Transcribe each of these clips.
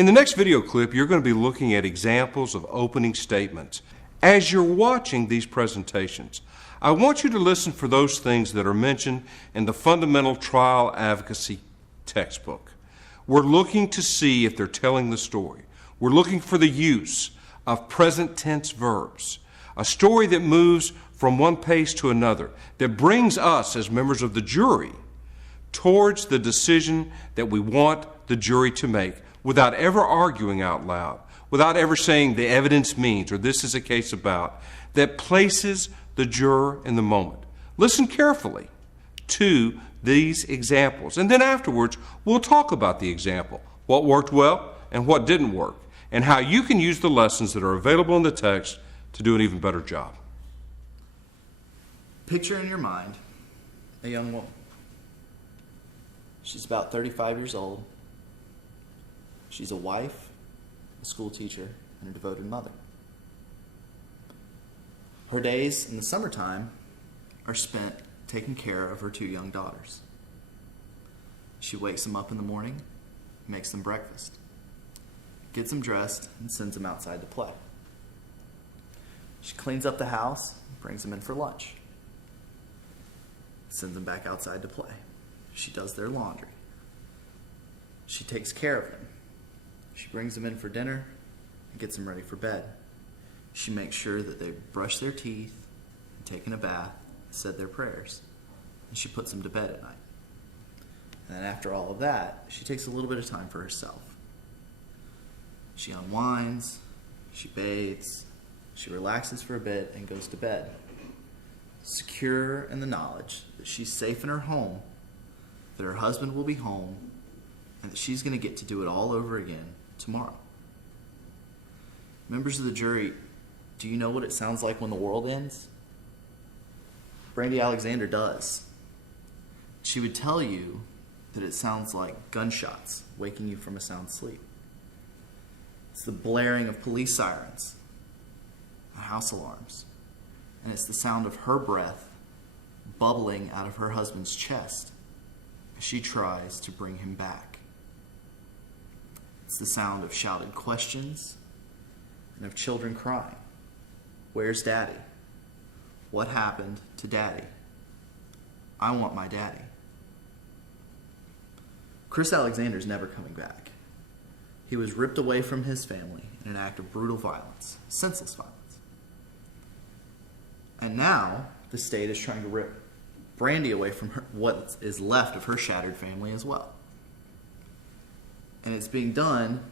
In the next video clip, you're going to be looking at examples of opening statements. As you're watching these presentations, I want you to listen for those things that are mentioned in the fundamental trial advocacy textbook. We're looking to see if they're telling the story. We're looking for the use of present tense verbs, a story that moves from one pace to another, that brings us as members of the jury towards the decision that we want the jury to make without ever arguing out loud, without ever saying the evidence means or this is a case about, that places the juror in the moment. Listen carefully to these examples, and then afterwards we'll talk about the example, what worked well and what didn't work, and how you can use the lessons that are available in the text to do an even better job. Picture in your mind a young woman. She's about 35 years old. She's a wife, a school teacher, and a devoted mother. Her days in the summertime are spent taking care of her two young daughters. She wakes them up in the morning, makes them breakfast, gets them dressed, and sends them outside to play. She cleans up the house, brings them in for lunch, sends them back outside to play. She does their laundry. She takes care of them. She brings them in for dinner and gets them ready for bed. She makes sure that they brush their teeth, and taken a bath, said their prayers, and she puts them to bed at night. And then after all of that, she takes a little bit of time for herself. She unwinds, she bathes, she relaxes for a bit and goes to bed, secure in the knowledge that she's safe in her home, that her husband will be home, and that she's going to get to do it all over again tomorrow. Members of the jury, do you know what it sounds like when the world ends? Brandy Alexander does. She would tell you that it sounds like gunshots waking you from a sound sleep. It's the blaring of police sirens and house alarms. And it's the sound of her breath bubbling out of her husband's chest as she tries to bring him back. It's the sound of shouted questions and of children crying. Where's Daddy? What happened to Daddy? I want my daddy. Chris Alexander's never coming back. He was ripped away from his family in an act of brutal violence, senseless violence. And now the state is trying to rip Brandy away from her, what is left of her shattered family as well. And it's being done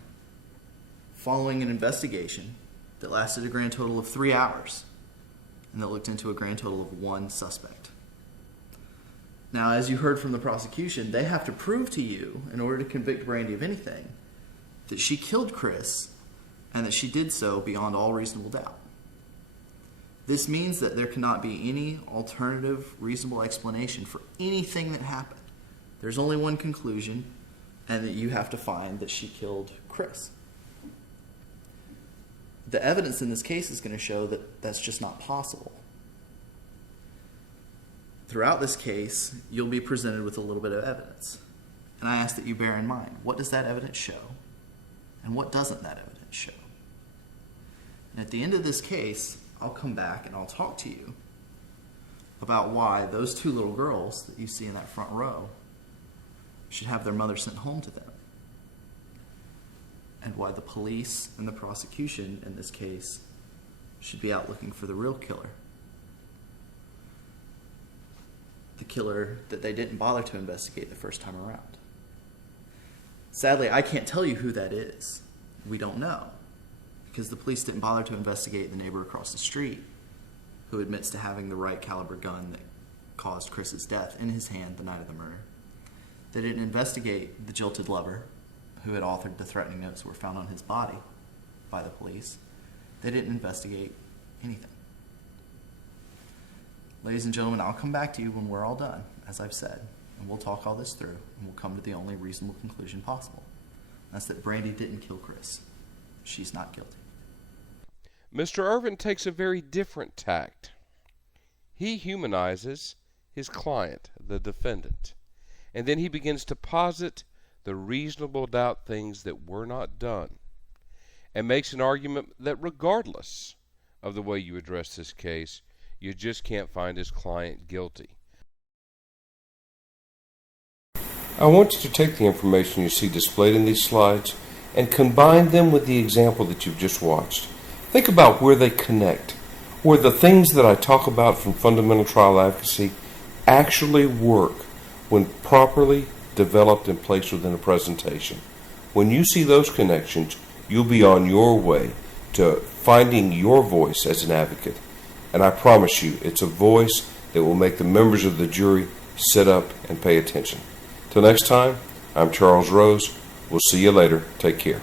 following an investigation that lasted a grand total of 3 hours and that looked into a grand total of one suspect. Now, as you heard from the prosecution, they have to prove to you, in order to convict Brandy of anything, that she killed Chris and that she did so beyond all reasonable doubt. This means that there cannot be any alternative reasonable explanation for anything that happened. There's only one conclusion, and that you have to find that she killed Chris. The evidence in this case is going to show that that's just not possible. Throughout this case, you'll be presented with a little bit of evidence. And I ask that you bear in mind, what does that evidence show? And what doesn't that evidence show? And at the end of this case, I'll come back and I'll talk to you about why those two little girls that you see in that front row should have their mother sent home to them. And why the police and the prosecution in this case should be out looking for the real killer. The killer that they didn't bother to investigate the first time around. Sadly, I can't tell you who that is. We don't know. Because the police didn't bother to investigate the neighbor across the street who admits to having the right caliber gun that caused Chris's death in his hand the night of the murder. They didn't investigate the jilted lover who had authored the threatening notes that were found on his body by the police. They didn't investigate anything. Ladies and gentlemen, I'll come back to you when we're all done, as I've said, and we'll talk all this through, and we'll come to the only reasonable conclusion possible. That's that Brandy didn't kill Chris. She's not guilty. Mr. Irvin takes a very different tact. He humanizes his client, the defendant, and then he begins to posit the reasonable doubt things that were not done, and makes an argument that regardless of the way you address this case, you just can't find his client guilty. I want you to take the information you see displayed in these slides and combine them with the example that you've just watched. Think about where they connect, where the things that I talk about from fundamental trial advocacy actually work when properly developed and placed within a presentation. When you see those connections, you'll be on your way to finding your voice as an advocate. And I promise you, it's a voice that will make the members of the jury sit up and pay attention. Till next time, I'm Charles Rose. We'll see you later. Take care.